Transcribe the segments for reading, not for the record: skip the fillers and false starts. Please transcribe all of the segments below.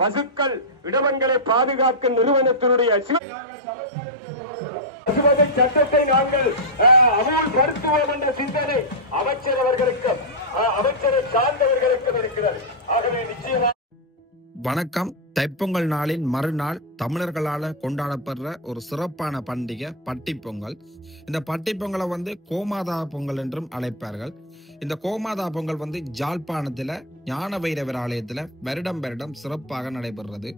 பசுக்கள் இடவங்களை பாதுகாக்கும் நிறுவனத்தினுடைய பசுவகை சட்டத்தை நாங்கள் அமுல்படுத்துவோம் என்ற சிந்தனை அமைச்சர் அவர்களுக்கும் அமைச்சரை சார்ந்தவர்களுக்கும் இருக்கிறது. ஆகவே நிச்சயமாக வணக்கம். தைப்பொங்கல் நாளின் மறுநாள் தமிழர்களால் கொண்டாடப்படுற ஒரு சிறப்பான பண்டிகை பட்டிப்பொங்கல். இந்த பட்டிப்பொங்கலை கோமாதா பொங்கல் என்றும் அழைப்பார்கள். இந்த கோமாதா பொங்கல் ஜாழ்ப்பாணத்தில் ஞான வைரவர் ஆலயத்தில் வருடம் சிறப்பாக நடைபெறுறது.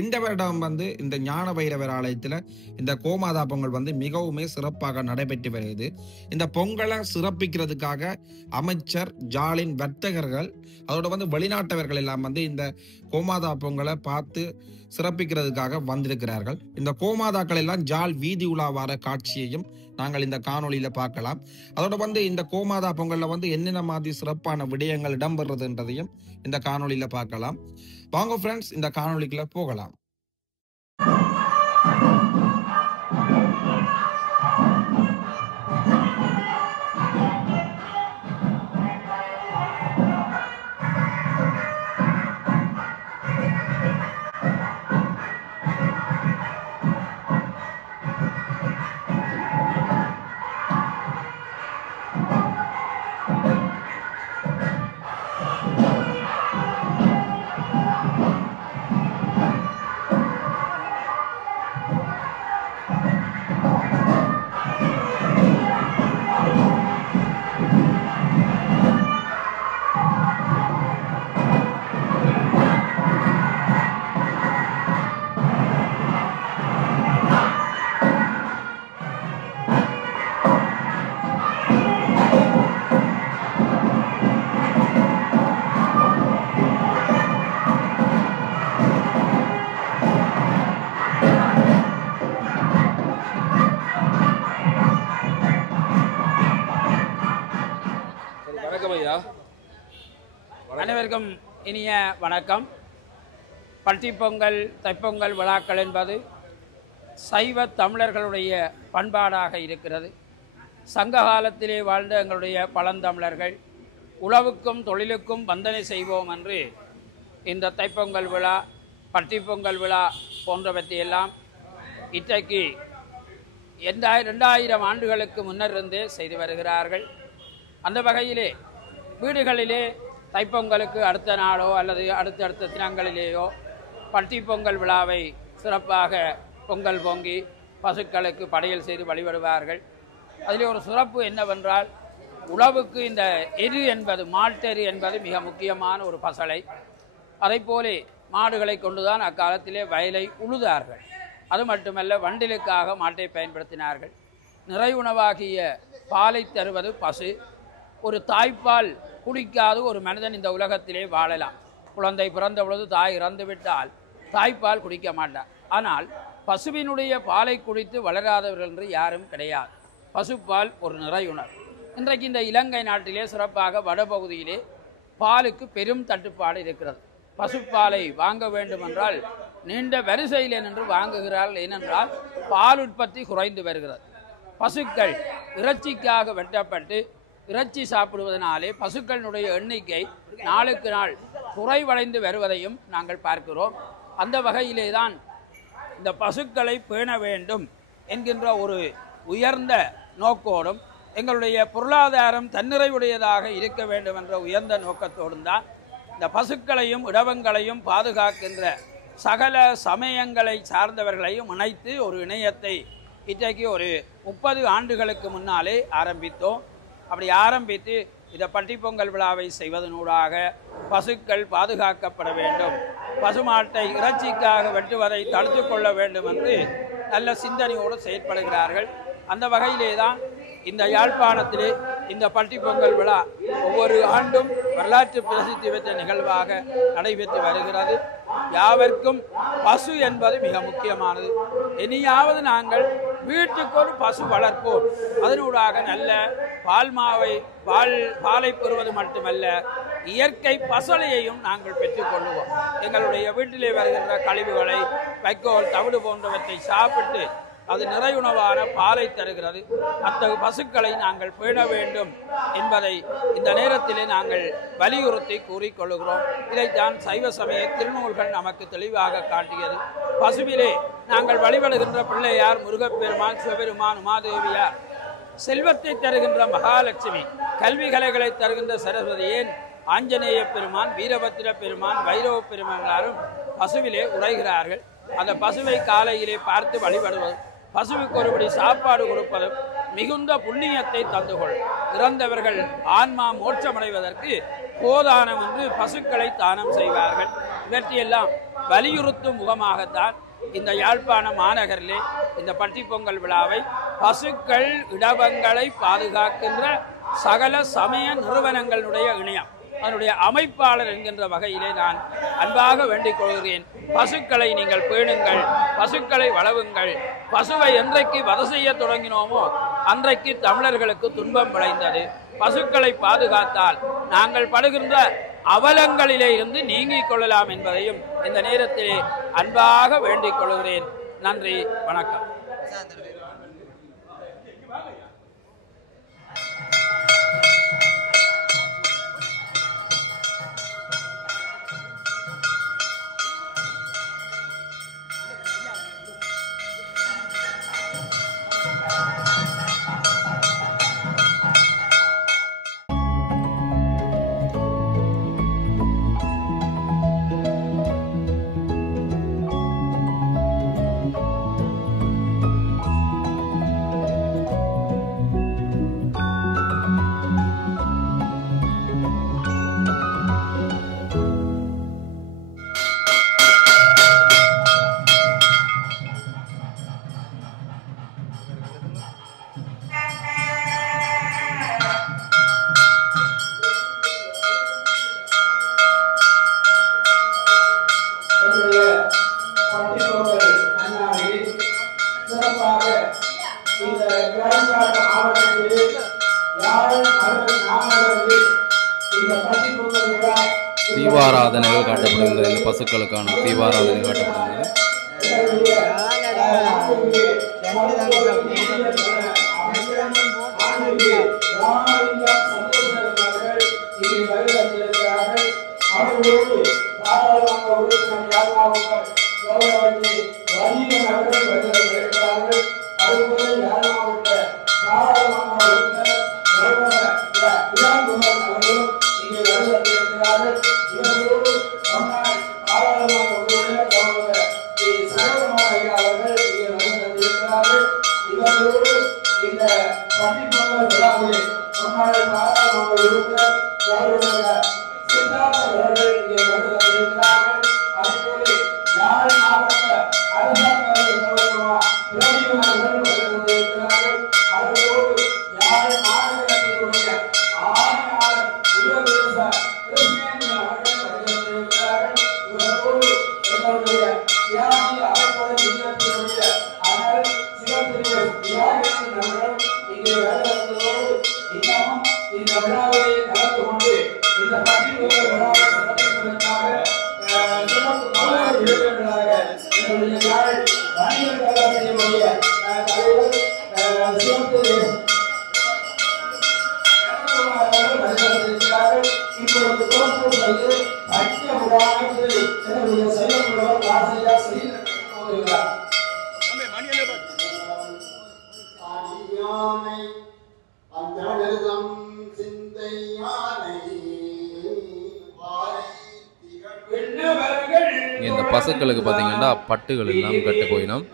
இந்த வருடம் இந்த ஞான வைரவர் ஆலயத்தில் இந்த கோமாதா பொங்கல் மிகவும் சிறப்பாக நடைபெற்று வருகிறது. இந்த பொங்கலை சிறப்பிக்கிறதுக்காக அமைச்சர், ஜாலின் வர்த்தகர்கள், அதோட வெளிநாட்டவர்கள் எல்லாம் இந்த கோமாதா பொங்கலை பார்த்து சிறப்பிக்கிறதுக்காக வந்திருக்கிறார்கள். இந்த கோமாதாக்கள் எல்லாம் ஜால் வீதி உலா வார காட்சியையும் நாங்கள் இந்த காணொலியில பார்க்கலாம். அதோட இந்த கோமாதா பொங்கல்ல என்னென்ன மாதிரி சிறப்பான விடயங்கள் இடம்பெறதுன்றதையும் இந்த காணொலியில பார்க்கலாம். வாங்க ஃப்ரெண்ட்ஸ், இந்த காணொலிக்குள்ள போகலாம். அனைவருக்கும் இனிய வணக்கம். பட்டிப்பொங்கல், தைப்பொங்கல் விழாக்கள் என்பது சைவ தமிழர்களுடைய பண்பாடாக இருக்கிறது. சங்க காலத்திலே வாழ்ந்த எங்களுடைய பழந்தமிழர்கள் உழவுக்கும் தொழிலுக்கும் வந்தனை செய்வோம் என்று இந்த தைப்பொங்கல் விழா, பட்டிப்பொங்கல் விழா போன்றவற்றையெல்லாம் இன்றைக்கு 2000 ஆண்டுகளுக்கு முன்னிருந்தே செய்து வருகிறார்கள். அந்த வகையிலே வீடுகளிலே தைப்பொங்கலுக்கு அடுத்த நாளோ அல்லது அடுத்தடுத்த தினங்களிலேயோ பட்டிப்பொங்கல் விழாவை சிறப்பாக பொங்கல் பொங்கி பசுக்களுக்கு படையல் செய்து வழிபடுவார்கள். அதில் ஒரு சிறப்பு என்னவென்றால், உழவுக்கு இந்த எரு என்பது, மாட்டெரு என்பது மிக முக்கியமான ஒரு பசலை. அதைப்போலே மாடுகளை கொண்டுதான் அக்காலத்திலே வயலை உழுதார்கள். அது மட்டுமல்ல, வண்டிலுக்காக மாட்டை பயன்படுத்தினார்கள். நிறைவுணவாகிய பாலை தருவது பசு. ஒரு தாய்ப்பால் குடிக்காது ஒரு மனிதன் இந்த உலகத்திலே வாழலாம். குழந்தை பிறந்த பொழுது தாய் இறந்துவிட்டால் தாய்ப்பால் குடிக்க மாட்டார். ஆனால் பசுவினுடைய பாலை குடித்து வளராதவர்கள் என்று யாரும் கிடையாது. பசுப்பால் ஒரு நிறையுணர். இன்றைக்கு இந்த இலங்கை நாட்டிலே, சிறப்பாக வடபகுதியிலே பாலுக்கு பெரும் தட்டுப்பாடு இருக்கிறது. பசுப்பாலை வாங்க வேண்டுமென்றால் நீண்ட வரிசையில் நின்று வாங்குகிறார்கள். ஏனென்றால் பால் உற்பத்தி குறைந்து வருகிறது. பசுக்கள் இறைச்சிக்காக வெட்டப்பட்டு இறைச்சி சாப்பிடுவதனாலே பசுக்களினுடைய எண்ணிக்கை நாளுக்கு நாள் குறைவடைந்து வருவதையும் நாங்கள் பார்க்கிறோம். அந்த வகையிலே தான் இந்த பசுக்களை பேண வேண்டும் என்கின்ற ஒரு உயர்ந்த நோக்கோடும், எங்களுடைய பொருளாதாரம் தன்னிறைவுடையதாக இருக்க வேண்டும் என்ற உயர்ந்த நோக்கத்தோடும் தான் இந்த பசுக்களையும் இடவங்களையும் பாதுகாக்கின்ற சகல சமயங்களை சார்ந்தவர்களையும் இணைத்து ஒரு இணையத்தை இன்றைக்கு ஒரு 30 ஆண்டுகளுக்கு முன்னாலே ஆரம்பித்தோம். அப்படி ஆரம்பித்து இந்த பட்டிப்பொங்கல் விழாவை செய்வதனூடாக பசுக்கள் பாதுகாக்கப்பட வேண்டும், பசுமாட்டை இறைச்சிக்காக வெட்டுவதை தடுத்து கொள்ள வேண்டும் என்று நல்ல சிந்தனையோடு செயற்படுகிறார்கள். அந்த வகையிலே தான் இந்த யாழ்ப்பாணத்திலே இந்த பட்டிப்பொங்கல் விழா ஒவ்வொரு ஆண்டும் வரலாற்று பிரசித்தி பெற்ற நிகழ்வாக நடைபெற்று வருகிறது. யாவர்க்கும் பசு என்பது மிக முக்கியமானது. இனியாவது நாங்கள் வீட்டுக்கு ஒரு பசு வளர்ப்போம். அதனூடாக நல்ல பாலை பெறுவது மட்டுமல்ல, இயற்கை பசலையையும் நாங்கள் பெற்றுக்கொள்வோம். எங்களுடைய வீட்டிலே வருகின்ற கழிவுகளை, வைக்கோல், தவிடு போன்றவற்றை சாப்பிட்டு அது நிறையுணவான பாலை தருகிறது. அத்தகைய பசுக்களை நாங்கள் பேண வேண்டும் என்பதை இந்த நேரத்திலே நாங்கள் வலியுறுத்தி கூறிக்கொள்கிறோம். இதைத்தான் சைவ சமய திருநூல்கள் நமக்கு தெளிவாக காட்டியது. பசுவிலே நாங்கள் வழிபடுகின்ற பிள்ளையார், முருகப்பெருமான், சிவபெருமான், உமாதேவியார், செல்வத்தை தருகின்ற மகாலட்சுமி, கல்வி கலைகளை தருகின்ற சரஸ்வதி, ஏன் ஆஞ்சநேய பெருமான், வீரபத்திர பெருமான், வைரவ பெருமானாரும் பசுவிலே உரைகிறார்கள். அந்த பசுவை காலையிலே பார்த்து வழிபடுவது, பசுவுக்கு ஒருபடி சாப்பாடு கொடுப்பதும் மிகுந்த புண்ணியத்தை தந்துகொள். இறந்தவர்கள் ஆன்மா மோட்சமடைவதற்கு கோதானம் என்று பசுக்களை தானம் செய்வார்கள். இவற்றையெல்லாம் வலியுறுத்தும் முகமாகத்தான் இந்த யாழ்ப்பாண மாநகரிலே இந்த பட்டிப்பொங்கல் விழாவை பசுக்கள் இடவங்களை பாதுகாக்கின்ற சகல சமய நிறுவனங்களுடைய இணையம், அதனுடைய அமைப்பாளர் என்கின்ற வகையிலே நான் அன்பாக வேண்டிக் கொள்கிறேன். பசுக்களை நீங்கள் பேணுங்கள், பசுக்களை வளவுங்கள். பசுவை என்றைக்கு வதை செய்ய தொடங்கினோமோ அன்றைக்கு தமிழர்களுக்கு துன்பம் விளைந்தது. பசுக்களை பாதுகாத்தால் நாங்கள் படுகின்ற அவலங்களிலே இருந்து நீங்கிக் கொள்ளலாம் என்பதையும் இந்த நேரத்திலே அன்பாக வேண்டிக் கொள்கிறேன். நன்றி, வணக்கம். தீபாராதனைகள் காட்டப்படுகின்றது. இந்த பசுக்களுக்கான தீபாராதனை காட்டப்படுகிறது. இந்த பசுக்களுக்கு பார்த்தீங்கன்னா பட்டுகள் எல்லாம் கட்டு போயிடும்.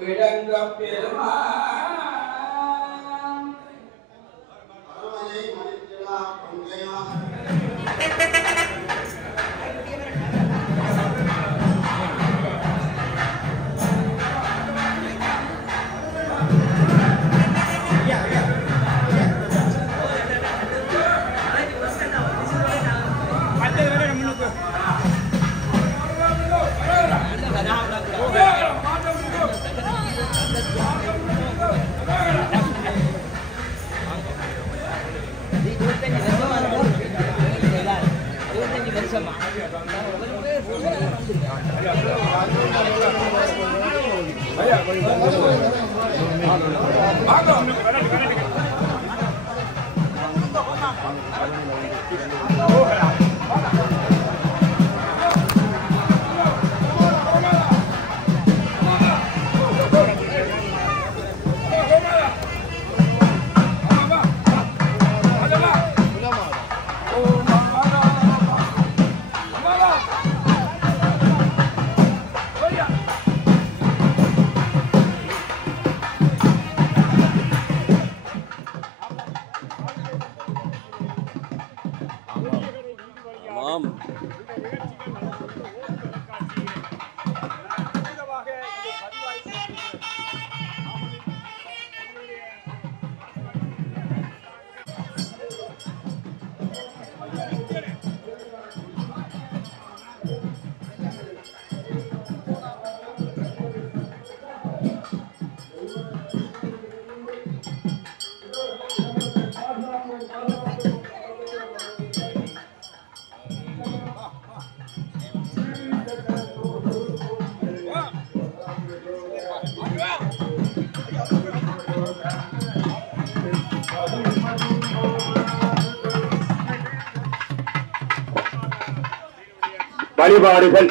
வழிபாடுகள்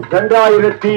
2025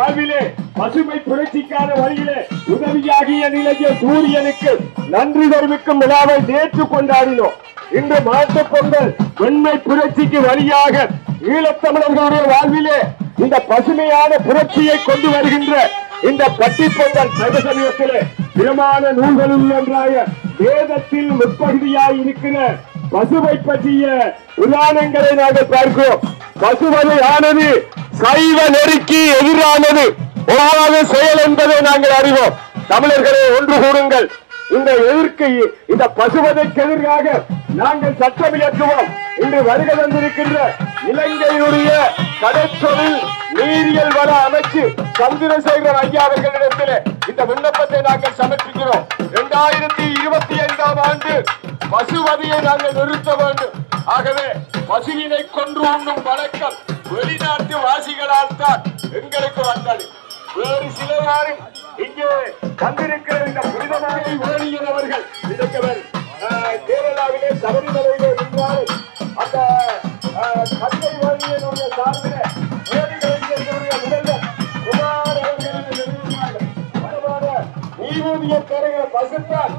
வாழ்விலே பசுமை புரட்சிக்கான வழியிலே உதவியாகிய நிலைய சூரியனுக்கு நன்றி தெரிவிக்கும் விழாவை நேற்று கொண்டாடினோம். இன்று மாட்டுப் பொங்கல் வெண்மை புரட்சிக்கு வழியாக ஈழத்தமிழர்களுடைய வாழ்விலே இந்த பசுமையான புரட்சியை கொண்டு வருகின்ற இந்த பட்டிப் பொங்கல் சமயத்திலே பிரமாண நூல்களில் ஒன்றாய வேதத்தில் முற்பகுதியாய் இருக்கிற பசுவை பற்றிய புராணங்களை நாங்கள் பார்க்கிறோம். பசுவதை ஆனது சைவ நெருக்கி எதிரானது ஒவ்வாத செயல் என்பதை நாங்கள் அறிவோம். தமிழர்களே ஒன்று கூடுங்கள். இந்த பசுவதைக்கு எதிராக நாங்கள் சட்டம் இயற்றுவோம். இன்று வருகை தந்திருக்கின்ற இலங்கையினுடைய கடற்தொழில் நீரியல் வள அமைச்சு சந்திரசேகர் ஐயா அவர்களிடத்தில் இந்த விண்ணப்பத்தை நாங்கள் சமர்ப்பிக்கிறோம். 2025ஆம் ஆண்டு பசுவதையை நாங்கள் நிறுத்த வேண்டும். ஆகவே பசுவினை கொன்று உண்ணும் வழக்கம் வெளிநாட்டு வாசிகளால் தான் எங்களுக்கு வந்தது. வேறு சிலரும் இங்கே வந்திருக்கிற இந்த புனிதமான வேணியவர்கள் இன்றைக்கவர் கேரளாவிலே சபரிமலையிலே நின்றாலும் அந்த கங்கை வேணியனுடைய சார்பில் வேணிகளுடைய முதல்வர் குமார் அவர்கள் நீதிய தருகிற பசுத்தால்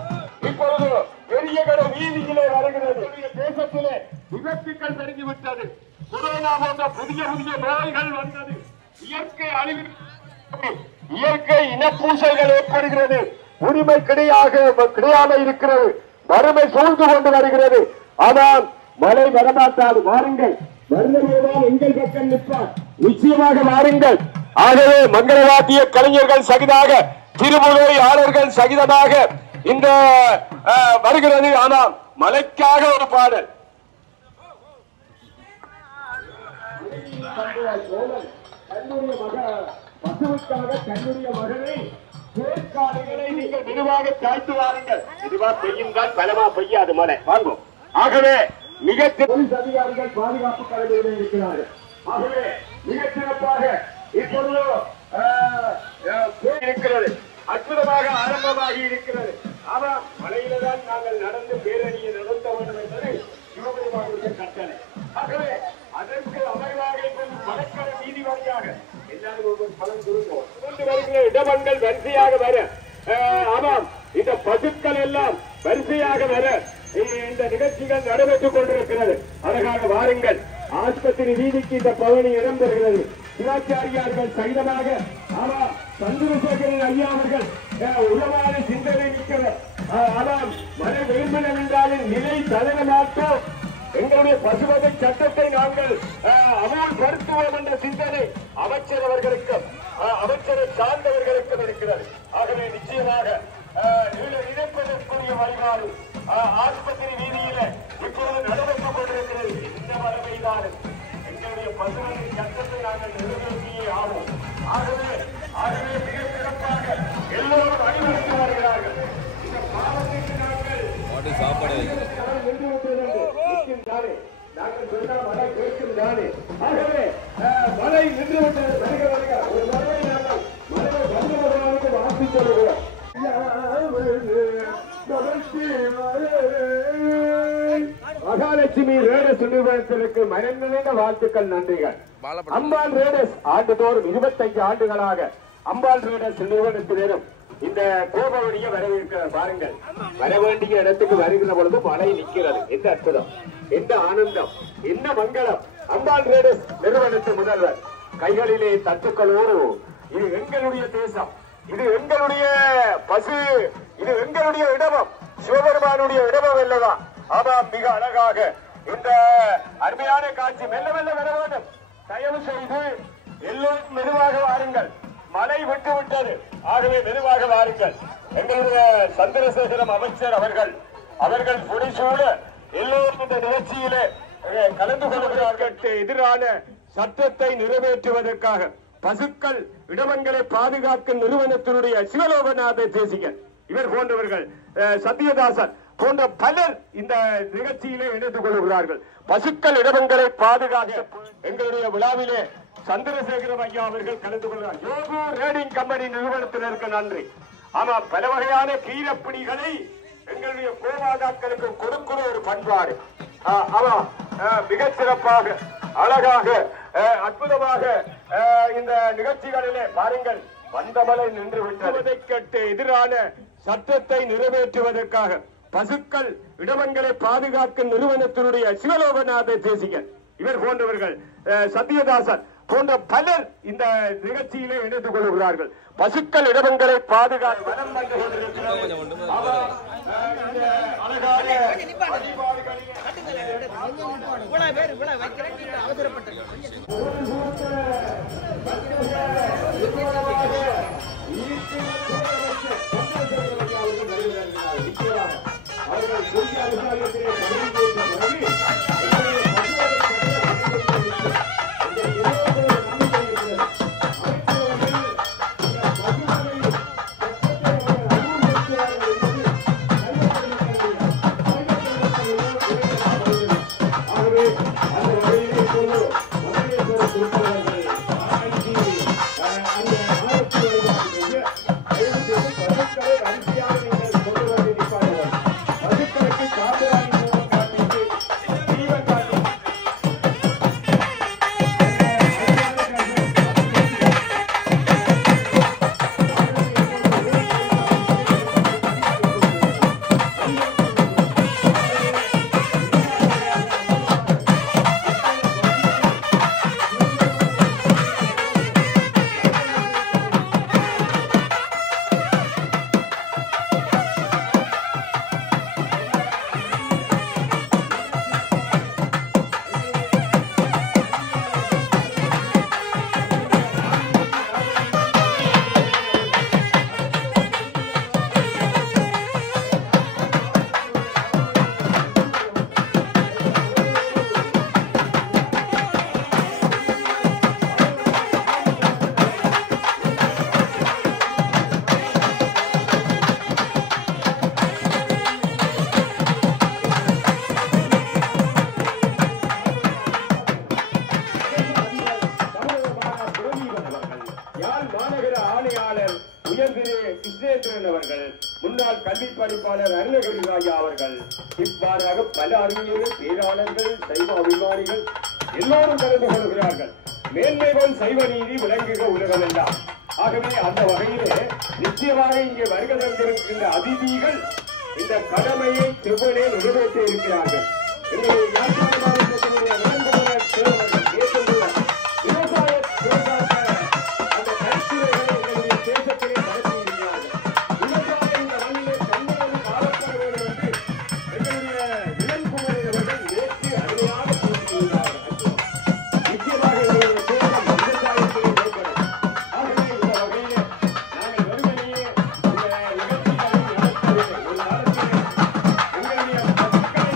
இப்பொழுது பெரிய கடை வீதியிலே வருகிறது. தேசத்திலே விபத்துக்கள் பெருகிவிட்டது. கொரோனா போன்ற புதிய புதிய நோய்கள் வந்தது. இயற்கை இனப்பூசல்கள் ஏற்படுகிறது. உரிமை கிடையாம இருக்கிறது. வறுமை சூழ்ந்து கொண்டு வருகிறது. ஆனால் மழை வரமாட்டாது. வாருங்கள், வருகிறதான் எங்கள் பக்கம் நிற்பார். நிச்சயமாக வாருங்கள். ஆகவே மங்களவாத்திய கலைஞர்கள் சகிதாக திருமுறையாளர்கள் சகிதமாக இந்த வருகிறது. ஆமாம், மலைக்காக ஒரு பாடல். தன்னுடைய மகனை நீங்கள் மெதுவாக தாழ்த்து வாருங்கள். மெதுவா பெய்யுங்கள், பலமா பெய்யாது மழை வாங்கும். ஆகவே மிக போலீஸ் அதிகாரிகள் பாதுகாப்பு கடமையிலே இருக்கிறார்கள். ஆகவே மிக சிறப்பாக இப்பொழுது இருக்கிறது, அற்புதமாக ஆரம்பமாகி இருக்கிறது. ஆமாம், மலையில்தான் நாங்கள் நடந்து பேரணியை நடத்த வேண்டும் என்பது சிவபெருமானுடைய கட்டளை. ஆகவே அதற்கு அமைவாக மலைக்கட வீதி வழியாக எல்லாரும் ஒவ்வொரு பலன் கொடுக்கும். வருகிற இடமங்கள் வரிசையாக வர, ஆமாம், இந்த பசுக்கள் எல்லாம் வரிசையாக வர இந்த நிகழ்ச்சிகள் நடைபெற்றுக் கொண்டிருக்கிறது. அழகாக வாருங்கள். ஆஸ்பத்திரி வீதிக்கு இந்த பவனி இடம்பெறுகிறது. சிவாச்சாரியார்கள் சகிதமாக, ஆமாம், சந்திரசேகரன் ஐயா அவர்கள் உளவான சிந்தனை நிற்கிறார். ஆமாம், மழை வெயில்மன் என்றாலும் நிலை தளர மாட்டோம். எங்களுடைய பசுவதை சட்டத்தை நாங்கள் அமுல்படுத்துவோம் என்ற சிந்தனை அமைச்சர் அவர்களுக்கும் அமைச்சரை சார்ந்தவர்களுக்கும் இருக்கிறது. ஆகவே நிச்சயமாக நினைப்பதற்குரிய வழிபாடு ஆஸ்பத்திரி வீதியில இப்பொழுது நடைபெற்றுக் கொண்டிருக்கிறது. இந்த வரவைதான் எங்களுடைய பசுவதை சட்டத்தை நாங்கள் நிறைவேற்றியே ஆகும். ஆகவே மிக சிறப்பாக எல்லோரும் அணிவகுத்து வருகிறார்கள். இந்த பாவத்திற்கு நாங்கள் சாப்பாடு நாங்கள் சொன்னால் மழை கேட்கும் தானே. ஆகவே மழை நின்றுவிட்டது. வருக வருக ஒரு மழை நாங்கள் மழை வந்தவர்களுக்கு வாசி சொல்லுகிறோம். மகாலட்சுமி ரேடஸ் நிறுவனத்திற்கு மனநிறைந்த வாழ்த்துக்கள், நன்றிகள். அம்பாள் ரேடஸ் ஆண்டுதோறும் 25 ஆண்டுகளாக அம்பாள் ரேடஸ் நிறுவனத்தினரும் இந்த கோபவழியை வரவேற்க பாருங்கள். வர வேண்டிய இடத்துக்கு வருகிற பொழுது மழை நிற்கிறது. எந்த அற்புதம், எந்த ஆனந்தம், என்ன மங்களம். அம்பாள் ரேடஸ் நிறுவனத்தின் முதல்வர் கைகளிலே தட்டுக்களோடு, இது எங்களுடைய தேசம், இது எங்களுடைய பசு, இது எங்களுடைய இடமம், சிவபெருமானுடைய இடமம் அல்லவா. ஆமாம், மிக அழகாக இந்த அருமையான காட்சி. மெல்ல மெல்ல வர வேண்டும். தயவு செய்து எல்லோரும் மெதுவாக வாருங்கள். மழை விட்டு விட்டது. ஆகவே மெதுவாக வாருங்கள். எங்களுடைய சந்திரசேகரம் அமைச்சர் அவர்கள் புரிசூட எல்லோரும் இந்த நிகழ்ச்சியிலே கலந்து கொள்கிறார்கள். எதிரான சட்டத்தை நிறைவேற்றுவதற்காக பசுக்கள் இடமங்களை பாதுகாக்கும் நிறுவனத்தினுடைய சிவலோகநாத தேசிகன் இவர் போன்றவர்கள், சத்யதாசன் போன்ற பலர் இந்த நிகழ்ச்சியிலே இணைத்துக் கொள்கிறார்கள். பசுக்கள் இடமங்களை பாதுகாக்க எங்களுடைய விழாவிலே சந்திரசேகரம் ஐயா அவர்கள் கலந்து கொள்கிறார். யோகோ ரேடிங் கம்பெனி நிறுவனத்தினருக்கு நன்றி. ஆமா, பல வகையான கீரப்பிடிகளை எங்களுடைய கோமாதாக்களுக்கு கொடுக்கிற ஒரு பண்பாடு. ஆமா, மிக சிறப்பாக அழகாக அற்புதமாக இந்த நிகழ்ச்சிகளிலே பாருங்கள். வந்தமலை நின்று விட்டதை கேட்டு எதிரான சட்டத்தை நிறைவேற்றுவதற்காக பசுக்கள் இடமங்களை பாதுகாக்கும் நிறுவனத்தினுடைய சிவலோகநாத தேசிகன் இவர் போன்றவர்கள், சத்யதாசன் போன்ற பலர் இந்த நிகழ்ச்சியிலே இணைத்துக் கொள்கிறார்கள். பசுக்கள் இடமங்களை பாதுகாக்க வனம் வந்து கொண்டிருக்கிறது. பசுக்களுக்கு காதலாகி அறிவிப்பாளர் அருணகிரி ராஜா அவர்கள் இவ்வாறாக பல அறிஞர்கள் பேராளர்கள் சைவ அபிமானிகள் எல்லோரும் கலந்து கொள்கிறார்கள். மேன்மைகள் சைவ நீதி விளங்குக உலகம் எல்லாம். ஆகவே அந்த வகையிலே நிச்சயமாக இங்கே வருகை தந்திருக்கின்ற அதிதிகள் இந்த கடமையை செவ்வனே நிறைவேற்ற இருக்கிறார்கள். எங்களுடைய யாழ்ப்பாண மாவட்டத்தினுடைய விளங்குபவர் சேவர்கள் தேசமுள்ள விவசாய அந்த கருத்துரைகளை எங்களுடைய தேசத்திலே நடத்தி இருக்கிறார்கள். விவசாயம் இந்த மண்ணிலே செம்மொழி காலப்பட வேண்டும் என்று எங்களுடைய விளங்குபவர்கள் நேற்று அருமையாக பேசியுள்ளார்கள். நிச்சயமாக எங்களுடைய தேசம் விவசாயத்திலே ஏற்படும். ஆகவே இந்த வகையிலே நாங்கள் வெறுமனையே இந்த நிகழ்ச்சிகளை நடத்தவில்லை. ஒரு காலத்திலே எங்களுடைய பசுக்களை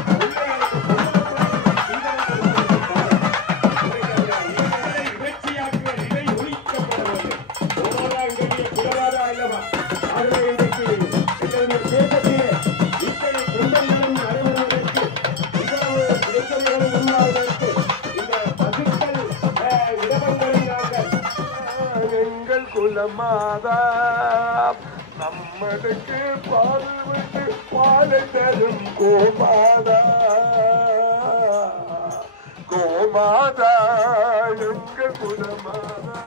கொள்ளையடித்து இறைச்சியாக்குவ நிலை ஒழிக்கப்பட வேண்டும். போராடா எங்களுடைய புலவாதா அல்லவா? ஆகவே இன்றைக்கு எங்களுடைய தேசத்திலே இத்தனை துன்பங்களும் நடைபெறுவதற்கு இவ்வளவு பிரச்சனைகளும் உருவாவதற்கு இந்த பசுக்கள் இடமங்களை நாங்கள் எங்கள் குலமாதா நம்மளுக்கு பாடுவிட்டு பாலை தரும் கோமாதா கோமாதா எங்கள் குலமாதா.